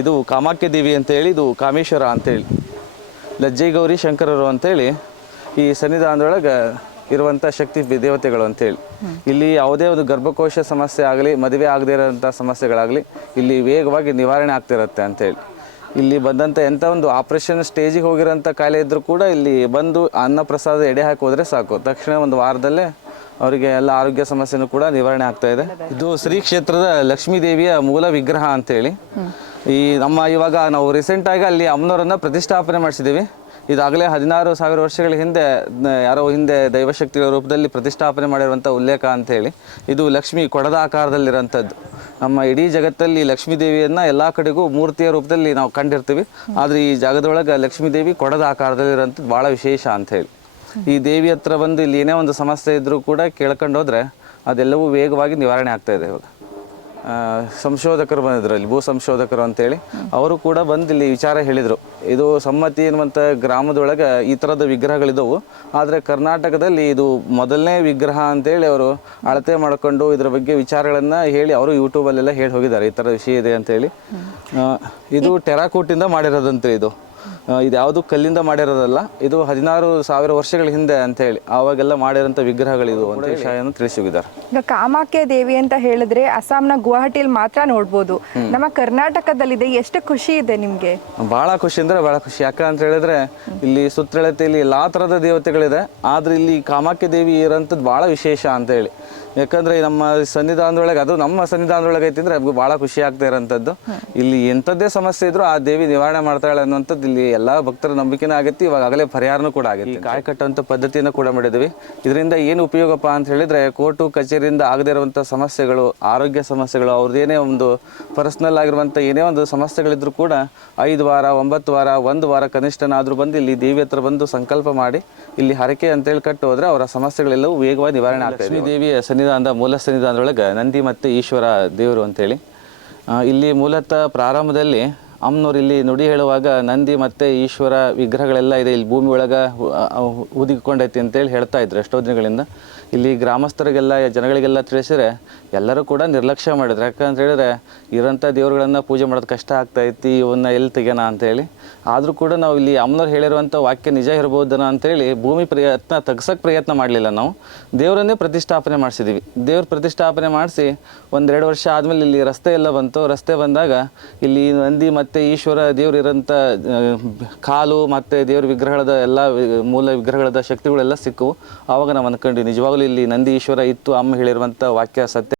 ಇದು ಕಾಮಾಖ್ಯ ದೇವಿ ಅಂತೇಳಿ, ಇದು ಕಾಮೇಶ್ವರ ಅಂತೇಳಿ. ಲಜ್ಜೆಗೌರಿ ಶಂಕರರು ಅಂತೇಳಿ ಈ ಸನ್ನಿಧಾನದೊಳಗೆ ಇರುವಂಥ ಶಕ್ತಿ ದೇವತೆಗಳು ಅಂತೇಳಿ. ಇಲ್ಲಿ ಯಾವುದೇ ಒಂದು ಗರ್ಭಕೋಶ ಸಮಸ್ಯೆ ಆಗಲಿ, ಮದುವೆ ಆಗದೇ ಇರೋಂಥ ಸಮಸ್ಯೆಗಳಾಗಲಿ, ಇಲ್ಲಿ ವೇಗವಾಗಿ ನಿವಾರಣೆ ಆಗ್ತಿರುತ್ತೆ ಅಂತೇಳಿ. ಇಲ್ಲಿ ಬಂದಂಥ ಎಂಥ ಒಂದು ಆಪರೇಷನ್ ಸ್ಟೇಜಿಗೆ ಹೋಗಿರೋಂಥ ಕಾಯಿಲೆ ಇದ್ದರೂ ಕೂಡ ಇಲ್ಲಿ ಬಂದು ಅನ್ನ ಪ್ರಸಾದ ಎಡೆ ಹಾಕಿ ಹೋದರೆ ಸಾಕು. ತಕ್ಷಣ ಒಂದು ವಾರದಲ್ಲೇ ಅವರಿಗೆ ಎಲ್ಲ ಆರೋಗ್ಯ ಸಮಸ್ಯೆನೂ ಕೂಡ ನಿವಾರಣೆ ಆಗ್ತಾ ಇದೆ. ಇದು ಶ್ರೀ ಕ್ಷೇತ್ರದ ಲಕ್ಷ್ಮೀ ದೇವಿಯ ಮೂಲ ವಿಗ್ರಹ ಅಂತೇಳಿ. ಈ ನಮ್ಮ ಇವಾಗ ನಾವು ರೀಸೆಂಟಾಗಿ ಅಲ್ಲಿ ಅಮ್ಮನವರನ್ನ ಪ್ರತಿಷ್ಠಾಪನೆ ಮಾಡಿಸಿದ್ದೀವಿ. ಇದಾಗಲೇ ಹದಿನಾರು ಸಾವಿರ ವರ್ಷಗಳ ಹಿಂದೆ ಯಾರೋ ಹಿಂದೆ ದೈವಶಕ್ತಿಗಳ ರೂಪದಲ್ಲಿ ಪ್ರತಿಷ್ಠಾಪನೆ ಮಾಡಿರುವಂಥ ಉಲ್ಲೇಖ ಅಂತೇಳಿ ಇದು ಲಕ್ಷ್ಮಿ ಕೊಡದ ಆಕಾರದಲ್ಲಿರೋಂಥದ್ದು ನಮ್ಮ ಇಡೀ ಜಗತ್ತಲ್ಲಿ ಲಕ್ಷ್ಮೀ ದೇವಿಯನ್ನು ಎಲ್ಲ ಕಡೆಗೂ ಮೂರ್ತಿಯ ರೂಪದಲ್ಲಿ ನಾವು ಕಂಡಿರ್ತೀವಿ. ಆದರೆ ಈ ಜಾಗದೊಳಗೆ ಲಕ್ಷ್ಮೀ ದೇವಿ ಕೊಡದ ಆಕಾರದಲ್ಲಿರೋಂಥದ್ದು ಭಾಳ ವಿಶೇಷ ಅಂತೇಳಿ ಈ ದೇವಿ ಹತ್ರ ಬಂದು ಇಲ್ಲಿ ಏನೇ ಒಂದು ಸಮಸ್ಯೆ ಇದ್ದರೂ ಕೂಡ ಕೇಳ್ಕೊಂಡು ಅದೆಲ್ಲವೂ ವೇಗವಾಗಿ ನಿವಾರಣೆ ಆಗ್ತಾ ಇದೆ ಇವಾಗ. ಸಂಶೋಧಕರು ಬಂದಿದ್ರು ಇಲ್ಲಿ ಭೂ ಸಂಶೋಧಕರು ಅಂತೇಳಿ ಅವರು ಕೂಡ ಬಂದು ಇಲ್ಲಿ ವಿಚಾರ ಹೇಳಿದರು. ಇದು ಸಮ್ಮತಿ ಎನ್ನುವಂಥ ಗ್ರಾಮದೊಳಗೆ ಈ ಥರದ ವಿಗ್ರಹಗಳಿದ್ದವು ಆದರೆ ಕರ್ನಾಟಕದಲ್ಲಿ ಇದು ಮೊದಲನೇ ವಿಗ್ರಹ ಅಂತೇಳಿ ಅವರು ಅಳತೆ ಮಾಡಿಕೊಂಡು ಇದರ ಬಗ್ಗೆ ವಿಚಾರಗಳನ್ನು ಹೇಳಿ ಅವರು ಯೂಟ್ಯೂಬಲ್ಲೆಲ್ಲ ಹೇಳಿ ಹೋಗಿದ್ದಾರೆ ಈ ಥರ ವಿಷಯ ಇದೆ ಅಂತೇಳಿ. ಇದು ಟೆರಾಕೋಟಿಂದ ಮಾಡಿರೋದಂತೆ ಇದು. ಇದು ಯಾವುದು ಕಲ್ಲಿಂದ ಮಾಡಿರೋದಲ್ಲ ಇದು ಹದಿನಾರು ಸಾವಿರ ವರ್ಷಗಳ ಹಿಂದೆ ಅಂತ ಹೇಳಿ. ಆವಾಗೆಲ್ಲ ಮಾಡಿರೋಂಥ ವಿಗ್ರಹಗಳಿದು ಅಂತ ವಿಷಯವನ್ನು ತಿಳಿಸಿ ಹೋಗಿದ್ದಾರೆ ಈಗ ಕಾಮಾಖ್ಯ ದೇವಿ ಅಂತ ಹೇಳಿದ್ರೆ ಅಸ್ಸಾಂನ ಗುವಾಹಟಿಯಲ್ಲಿ ಮಾತ್ರ ನೋಡ್ಬೋದು. ನಮ್ಮ ಕರ್ನಾಟಕದಲ್ಲಿದೆ ಎಷ್ಟು ಖುಷಿ ಇದೆ ನಿಮ್ಗೆ? ಭಾಳ ಖುಷಿ ಅಂದ್ರೆ ಭಾಳ ಖುಷಿ. ಯಾಕೆ ಅಂತ ಹೇಳಿದ್ರೆ ಇಲ್ಲಿ ಸುತ್ತಳತೆಯಲ್ಲಿ ಎಲ್ಲಾ ಥರದ ದೇವತೆಗಳಿದೆ ಆದ್ರೆ ಇಲ್ಲಿ ಕಾಮಾಖ್ಯ ದೇವಿ ಇರೋಂಥದ್ದು ಭಾಳ ವಿಶೇಷ ಅಂತ ಹೇಳಿ. ಯಾಕಂದ್ರೆ ನಮ್ಮ ಸನ್ನಿಧಾನದೊಳಗೆ ಅದು ನಮ್ಮ ಸನ್ನಿಧಾನದೊಳಗೆ ಐತಿ ಅಂದ್ರೆ ನಮ್ಗೆ ಭಾಳ ಖುಷಿ ಆಗ್ತಾ ಇರೋಂಥದ್ದು. ಇಲ್ಲಿ ಎಂಥದ್ದೇ ಸಮಸ್ಯೆ ಇದ್ರೂ ಆ ದೇವಿ ನಿವಾರಣೆ ಮಾಡ್ತಾಳೆ ಅನ್ನುವಂಥದ್ದು ಇಲ್ಲಿ ಎಲ್ಲಾ ಭಕ್ತರ ನಂಬಿಕೆನ ಆಗೈತಿ ಇವಾಗ ಆಗಲೇ ಪರಿಹಾರನೂ ಕೂಡ ಆಗೈತಿ. ಈ ಕಾಯಿ ಕಟ್ಟುವಂಥ ಪದ್ಧತಿಯನ್ನು ಕೂಡ ಮಾಡಿದ್ವಿ. ಇದರಿಂದ ಏನು ಉಪಯೋಗಪ್ಪ ಅಂತ ಹೇಳಿದ್ರೆ ಕೋರ್ಟು ಕಚೇರಿಯಿಂದ ಆಗದೇ ಇರುವಂಥ ಸಮಸ್ಯೆಗಳು ಆರೋಗ್ಯ ಸಮಸ್ಯೆಗಳು ಅವ್ರದ್ದೇನೇ ಒಂದು ಪರ್ಸ್ನಲ್ ಆಗಿರುವಂಥ ಏನೇ ಒಂದು ಸಮಸ್ಯೆಗಳಿದ್ರು ಕೂಡ ಐದು ವಾರ ಒಂಬತ್ತು ವಾರ ಒಂದು ವಾರ ಕನಿಷ್ಠನಾದರೂ ಬಂದು ಇಲ್ಲಿ ದೇವಿ ಹತ್ರ ಬಂದು ಸಂಕಲ್ಪ ಮಾಡಿ ಇಲ್ಲಿ ಹರಕೆ ಅಂತೇಳಿ ಕಟ್ಟು ಹೋದ್ರೆ ಅವರ ಸಮಸ್ಯೆಗಳೆಲ್ಲವೂ ವೇಗವಾಗಿ ನಿವಾರಣೆ ಆಗ್ತದೆ ಲಕ್ಷ್ಮೀ ದೇವಿಯ ಸನ್ನಿಧಾನದ ಮೂಲ ಸನ್ನಿಧಾನದೊಳಗೆ ನಂದಿ ಮತ್ತು ಈಶ್ವರ ದೇವರು ಅಂತೇಳಿ ಇಲ್ಲಿ ಮೂಲತಃ ಪ್ರಾರಂಭದಲ್ಲಿ ಅಮ್ಮನವ್ರು ಇಲ್ಲಿ ನುಡಿ ಹೇಳುವಾಗ ನಂದಿ ಮತ್ತು ಈಶ್ವರ ವಿಗ್ರಹಗಳೆಲ್ಲ ಇದೆ. ಇಲ್ಲಿ ಭೂಮಿ ಒಳಗೆ ಹುದುಗಿಕೊಂಡೈತಿ ಅಂತೇಳಿ ಹೇಳ್ತಾ ಇದ್ರು ಎಷ್ಟೋ ದಿನಗಳಿಂದ. ಇಲ್ಲಿ ಗ್ರಾಮಸ್ಥರಿಗೆಲ್ಲ, ಜನಗಳಿಗೆಲ್ಲ ತಿಳಿಸಿದ್ರೆ ಎಲ್ಲರೂ ಕೂಡ ನಿರ್ಲಕ್ಷ್ಯ ಮಾಡಿದ್ರು. ಯಾಕಂತ ಹೇಳಿದ್ರೆ ಇರೋಂಥ ದೇವ್ರುಗಳನ್ನು ಪೂಜೆ ಮಾಡೋದು ಕಷ್ಟ ಆಗ್ತಾ ಆಗ್ತೈತಿ ಇವನ್ನ ಎಲ್ಲಿ ತೆಗೆಯೋಣ ಅಂತೇಳಿ. ಆದರೂ ಕೂಡ ನಾವು ಇಲ್ಲಿ ಅಮ್ಮನವ್ರು ಹೇಳಿರುವಂಥ ವಾಕ್ಯ ನಿಜ ಇರ್ಬೋದನ ಅಂತೇಳಿ ಭೂಮಿ ಪ್ರಯತ್ನ ತಗ್ಸಕ್ಕೆ ಪ್ರಯತ್ನ ಮಾಡಲಿಲ್ಲ ನಾವು. ದೇವರನ್ನೇ ಪ್ರತಿಷ್ಠಾಪನೆ ಮಾಡಿಸಿದ್ವಿ. ದೇವ್ರ ಪ್ರತಿಷ್ಠಾಪನೆ ಮಾಡಿಸಿ ಒಂದೆರಡು ವರ್ಷ ಆದಮೇಲೆ ಇಲ್ಲಿ ರಸ್ತೆ ಎಲ್ಲ ಬಂತು. ರಸ್ತೆ ಬಂದಾಗ ಇಲ್ಲಿ ನಂದಿ ಮತ್ತು ಈಶ್ವರ ದೇವ್ರು ಇರೋಂಥ ಕಾಲು ಮತ್ತು ದೇವ್ರ ವಿಗ್ರಹದ ಎಲ್ಲ ಮೂಲ ವಿಗ್ರಹಗಳದ ಶಕ್ತಿಗಳೆಲ್ಲ ಸಿಕ್ಕವು. ಆವಾಗ ನಾವು ಅಂದ್ಕೊಂಡ್ವಿ ನಿಜವಾಗ್ಲೂ ಇಲ್ಲಿ ನಂದಿ ಈಶ್ವರ ಇತ್ತು ಅಮ್ಮ ಹೇಳಿರುವಂಥ ವಾಕ್ಯ ಸತ್ಯ.